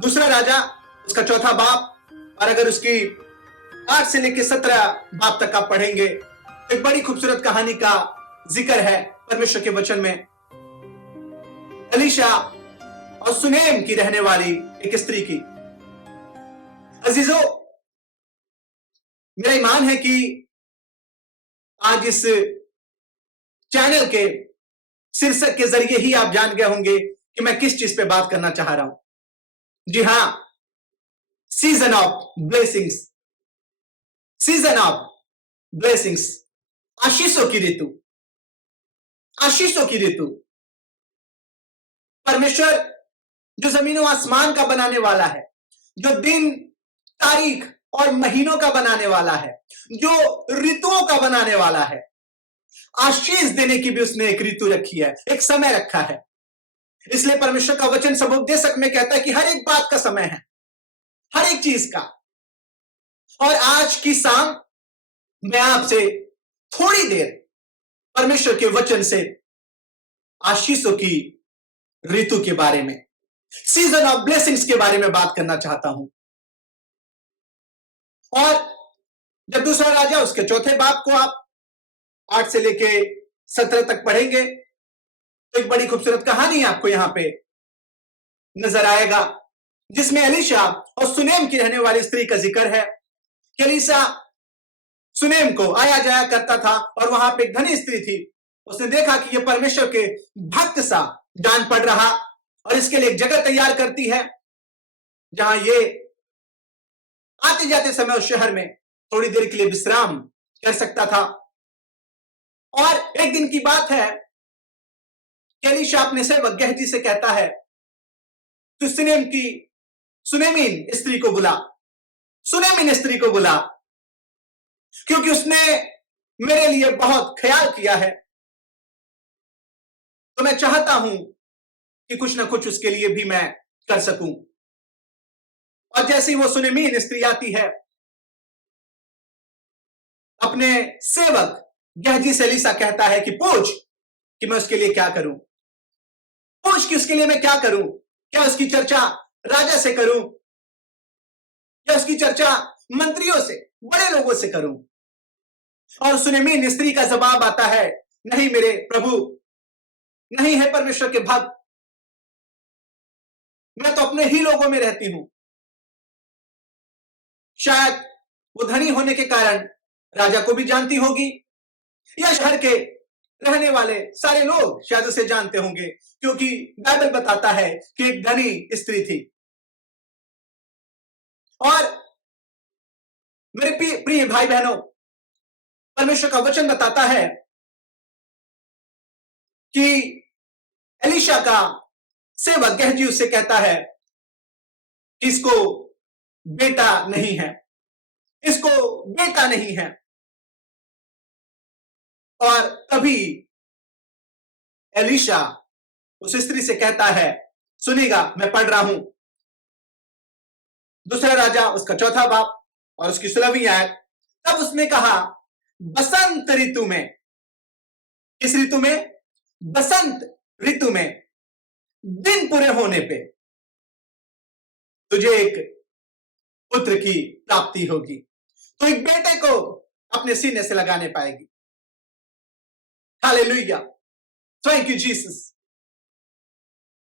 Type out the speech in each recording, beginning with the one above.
दूसरा राजा उसका चौथा बाप, और अगर उसकी 8 से लेकर 17 बाप तक आप पढ़ेंगे तो एक बड़ी खूबसूरत कहानी का जिक्र है परमेश्वर के वचन में। एलीशा और सुनेम की रहने वाली एक स्त्री की। अजीजों, मेरा ईमान है कि आज इस चैनल के शीर्षक के जरिए ही आप जान गए होंगे कि मैं किस चीज पे बात करना चाह रहा हूं। जी हां, season of blessings, season of blessings, आशीषों की ऋतु, आशीषों की ऋतु। परमेश्वर जो जमीनों आसमान का बनाने वाला है, जो दिन तारीख और महीनों का बनाने वाला है, जो ऋतुओं का बनाने वाला है, आशीष देने की भी उसने एक ऋतु रखी है, एक समय रखा है। इसलिए परमेश्वर का वचन समुपदेशक में कहता है कि हर एक बात का समय है, हर एक चीज का। और आज की शाम मैं आपसे थोड़ी देर परमेश्वर के वचन से आशीषों की ऋतु के बारे में, सीजन ऑफ ब्लेसिंग्स के बारे में बात करना चाहता हूं। और जब दूसरा राजा उसके चौथे बाप को आप 8 से लेके 17 तक पढ़ेंगे तो एक बड़ी खूबसूरत कहानी आपको यहां पे नजर आएगा, जिसमें एलीशा और सुनेम की रहने वाली स्त्री का जिक्र है कि एलीशा सुनेम को आया जाया करता था और वहां पे एक धनी स्त्री थी। उसने देखा कि यह परमेश्वर के भक्त सा जान पड़ रहा और इसके लिए एक जगह तैयार करती है जहां ये आते जाते समय उस शहर में थोड़ी देर के लिए विश्राम कर सकता था। और एक दिन की बात है कि एलीशा अपने सेवक गेहजी से कहता है, तू सुनेमीन स्त्री को बुला, सुनेमीन स्त्री को बुला, क्योंकि उसने मेरे लिए बहुत ख्याल किया है, तो मैं चाहता हूं कि कुछ ना कुछ उसके लिए भी मैं कर सकूं। और जैसे ही वो सुनेमीन स्त्री आती है, अपने सेवक गेहजी से एलीशा कहता है कि पूछ कि मैं उसके लिए क्या करूं, पूछ कि उसके लिए मैं क्या करूं, क्या उसकी चर्चा राजा से करूं या उसकी चर्चा मंत्रियों से, बड़े लोगों से करूं। और सुनेमीन स्त्री का जवाब आता है, नहीं मेरे प्रभु, नहीं है परमेश्वर के भक्त, मैं तो अपने ही लोगों में रहती हूं। शायद वो धनी होने के कारण राजा को भी जानती होगी, या शहर के रहने वाले सारे लोग शायद उसे जानते होंगे, क्योंकि बाइबल बताता है कि एक धनी स्त्री थी। और मेरे प्रिय भाई बहनों, परमेश्वर का वचन बताता है कि एलीशा का सेवक गेहजी उससे कहता है कि इसको बेटा नहीं है, इसको बेटा नहीं है। और तभी एलीशा उस स्त्री से कहता है, सुनिएगा मैं पढ़ रहा हूं, दूसरा राजा उसका चौथा बाप और उसकी 16वीं आयत। तब उसने कहा, बसंत ऋतु में, किस ऋतु में? बसंत ऋतु में दिन पूरे होने पे तुझे एक पुत्र की प्राप्ति होगी, तो एक बेटे को अपने सीने से लगाने पाएगी। Hallelujah, thank you Jesus.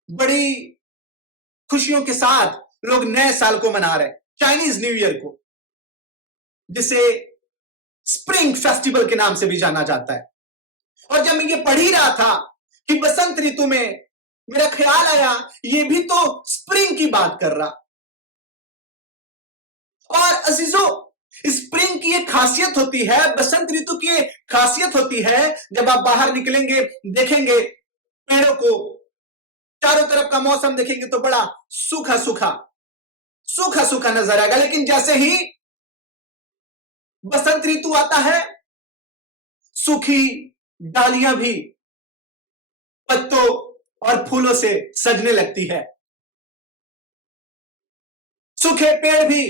बड़ी खुशियों के साथ लोग नए साल को मना रहे हैं, चाइनीज न्यू ईयर को, जिसे स्प्रिंग फेस्टिवल के नाम से भी जाना जाता है। और जब मैं ये पढ़ ही रहा था कि बसंत ऋतु में, मेरा ख्याल आया ये भी तो स्प्रिंग की बात कर रहा। और अजीजों, स्प्रिंग की एक खासियत होती है, बसंत ऋतु की एक खासियत होती है, जब आप बाहर निकलेंगे देखेंगे पेड़ों को, चारों तरफ का मौसम देखेंगे तो बड़ा सूखा सूखा सूखा सूखा नजर आएगा। लेकिन जैसे ही बसंत ऋतु आता है, सूखी डालियां भी पत्तों और फूलों से सजने लगती है, सूखे पेड़ भी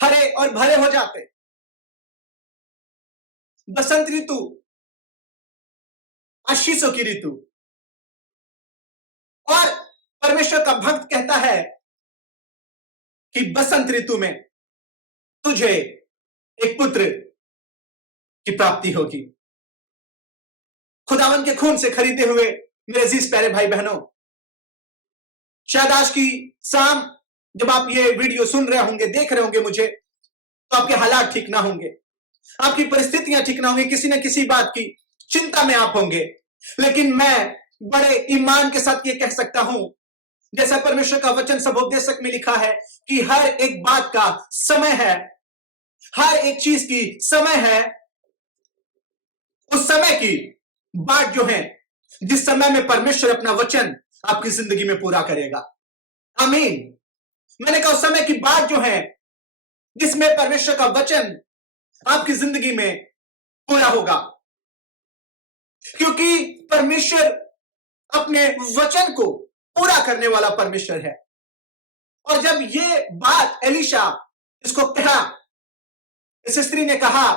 हरे और भरे हो जाते। बसंत ऋतु आशीषों की ऋतु। और परमेश्वर का भक्त कहता है कि बसंत ऋतु में तुझे एक पुत्र की प्राप्ति होगी। खुदावन के खून से खरीदे हुए मेरे अजीज प्यारे भाई बहनों, शायद आज की शाम जब आप ये वीडियो सुन रहे होंगे, देख रहे होंगे मुझे, तो आपके हालात ठीक ना होंगे, आपकी परिस्थितियां ठीक ना होंगी, किसी न किसी बात की चिंता में आप होंगे। लेकिन मैं बड़े ईमान के साथ ये कह सकता हूं, जैसा परमेश्वर का वचन सबोपदेशक में लिखा है कि हर एक बात का समय है, हर एक चीज की समय है। उस समय की बात जो है, जिस समय में परमेश्वर अपना वचन आपकी जिंदगी में पूरा करेगा। आमीन। मैंने कहा उस समय की बात जो है जिसमें परमेश्वर का वचन आपकी जिंदगी में पूरा होगा, क्योंकि परमेश्वर अपने वचन को पूरा करने वाला परमेश्वर है। और जब ये बात एलीशा इसको कहा, इस स्त्री ने कहा,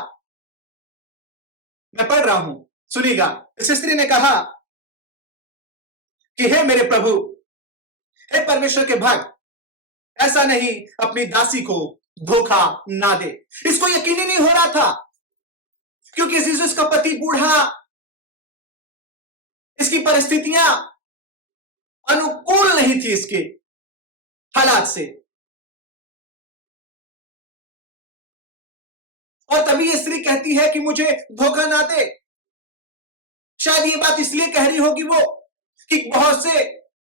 मैं पढ़ रहा हूं, सुनिएगा। इस स्त्री ने कहा कि हे मेरे प्रभु, हे परमेश्वर के भक्त, ऐसा नहीं अपनी दासी को धोखा ना दे। इसको यकीन ही नहीं हो रहा था, क्योंकि इसका पति बूढ़ा, इसकी परिस्थितियां अनुकूल नहीं थी इसके हालात से। और तभी ये स्त्री कहती है कि मुझे धोखा ना दे। शायद ये बात इसलिए कह रही होगी वो कि बहुत से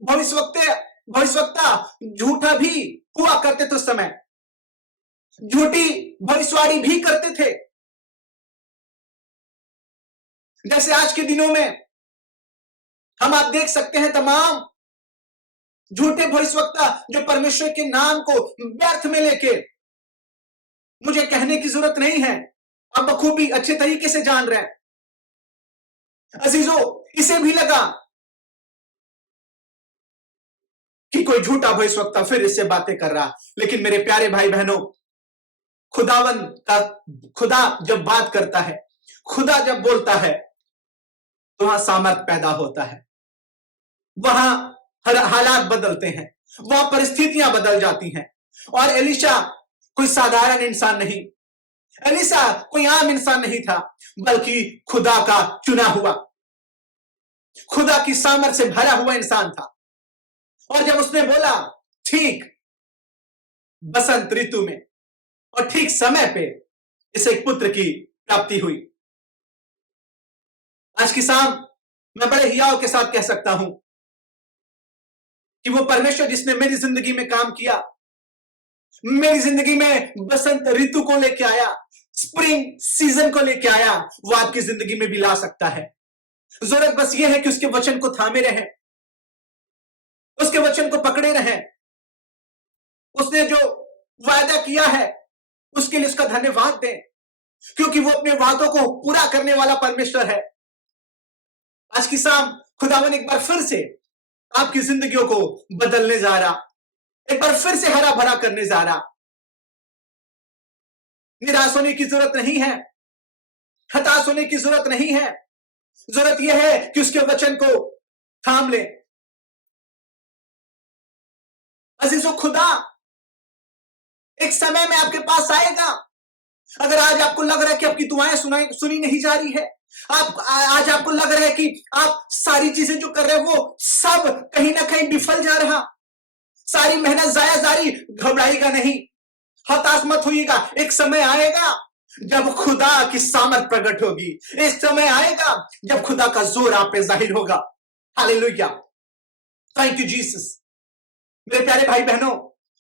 भविष्यवक्ता झूठा भी हुआ करते थे उस समय, झूठी भविष्यवाणी भी करते थे। जैसे आज के दिनों में हम आप देख सकते हैं, तमाम झूठे भविष्यवक्ता जो परमेश्वर के नाम को व्यर्थ में लेके, मुझे कहने की जरूरत नहीं है, आप बखूबी अच्छे तरीके से जान रहे हैं। अजीजों, इसे भी लगा कि कोई झूठा भविष्यवक्ता फिर इससे बातें कर रहा। लेकिन मेरे प्यारे भाई बहनों, खुदा जब बात करता है, खुदा जब बोलता है, तो वहां सामर्थ पैदा होता है, वहां हालात बदलते हैं, वहां परिस्थितियां बदल जाती हैं। और एलीशा कोई साधारण इंसान नहीं, एलीशा कोई आम इंसान नहीं था, बल्कि खुदा का चुना हुआ, खुदा की सामर्थ से भरा हुआ इंसान था। और जब उसने बोला ठीक बसंत ऋतु में और ठीक समय पे इसे एक पुत्र की प्राप्ति हुई। आज की शाम मैं बड़े हियाव के साथ कह सकता हूं कि वो परमेश्वर जिसने मेरी जिंदगी में काम किया, मेरी जिंदगी में बसंत ऋतु को लेके आया, स्प्रिंग सीजन को लेके आया, वो आपकी जिंदगी में भी ला सकता है। जरूरत बस ये है कि उसके वचन को थामे रहें, उसके वचन को पकड़े रहें। उसने जो वायदा किया है उसके लिए उसका धन्यवाद दें, क्योंकि वो अपने वादों को पूरा करने वाला परमेश्वर है। आज की शाम खुदावन एक बार फिर से आपकी जिंदगियों को बदलने जा रहा, एक बार फिर से हरा भरा करने जा रहा। निराश होने की जरूरत नहीं है, हताश होने की जरूरत नहीं है। जरूरत यह है कि उसके वचन को थाम ले। अजीजों, खुदा एक समय में आपके पास आएगा। अगर आज आपको लग रहा है कि आपकी दुआएं सुनी नहीं जा रही है, आज आपको लग रहा है कि आप सारी चीजें जो कर रहे हैं वो सब कहीं ना कहीं विफल जा रहा, सारी मेहनत जाया जा रही, घबराइएगा नहीं, हताश मत होइएगा। एक समय आएगा जब खुदा की सामर्थ प्रकट होगी, एक समय आएगा जब खुदा का जोर आप पे जाहिर होगा। Hallelujah, thank you Jesus. मेरे प्यारे भाई बहनों,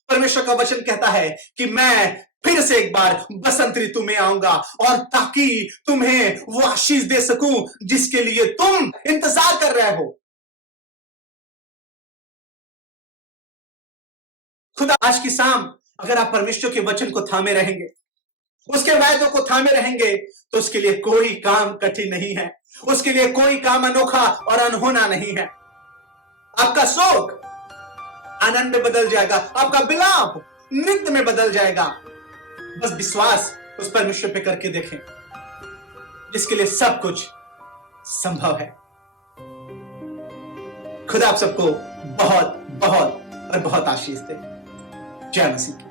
परमेश्वर का वचन कहता है कि मैं फिर से एक बार बसंत ऋतु में आऊंगा, और ताकि तुम्हें वो आशीष दे सकूं जिसके लिए तुम इंतजार कर रहे हो। खुदा आज की शाम अगर आप परमेश्वर के वचन को थामे रहेंगे, उसके वायदों को थामे रहेंगे, तो उसके लिए कोई काम कठिन नहीं है, उसके लिए कोई काम अनोखा और अनहोना नहीं है। आपका शोक आनंद में बदल जाएगा, आपका विलाप नृत्य में बदल जाएगा। बस विश्वास उस परमेश्वर पे करके देखें जिसके लिए सब कुछ संभव है। खुदा आप सबको बहुत बहुत और बहुत आशीष दे। जय मसीह।